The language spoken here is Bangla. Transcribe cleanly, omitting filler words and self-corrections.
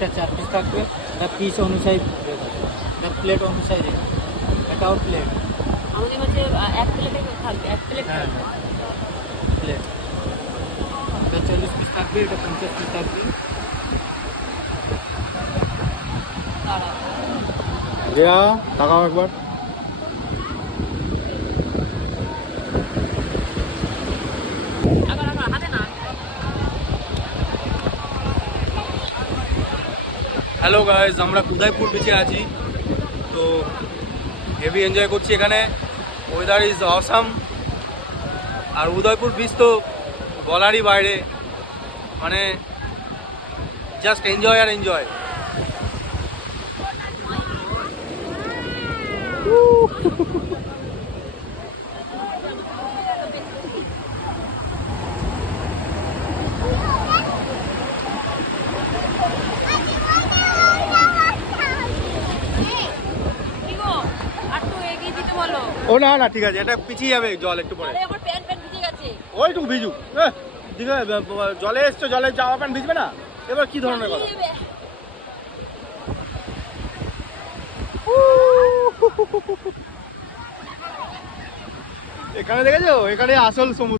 এটা 4 পিস থাকবে, এটা পিস অনুযায়ী রেট আছে, এটা প্লেট অনুযায়ী রেট, এটাও প্লেট। আমাদের হচ্ছে এক প্লেটে থাকবে, এক প্লেট হ্যাঁ প্লেট, এটা 40 পিস থাকবে, এটা 50 পিস থাকবে। রিয়া তাকাও একবার। হাতে না। হ্যালো গাইজ, আমরা উদয়পুর বিচে আছি, তো হেভি এনজয় করছি এখানে। Weather is awesome. আর উদয়পুর বিচ তো বলারই বাইরে, মানে জাস্ট এনজয় আর এনজয়। কি গো, আর তো এগিয়ে দিতে বলো। ও না না, ঠিক আছে, এটা পিছিয়ে যাবে জল একটু পরে। আরে আমার প্যান্ট প্যান্ট ভিজে গেছে। ওইটুকু ভিজুক। ঠিক আছে, জলে এসছো, জলে জামা প্যান্ট ভিজবে না? এবার কি ধরনের কথা? এখানে দেখেছো, এখানে আসল সমুদ্র।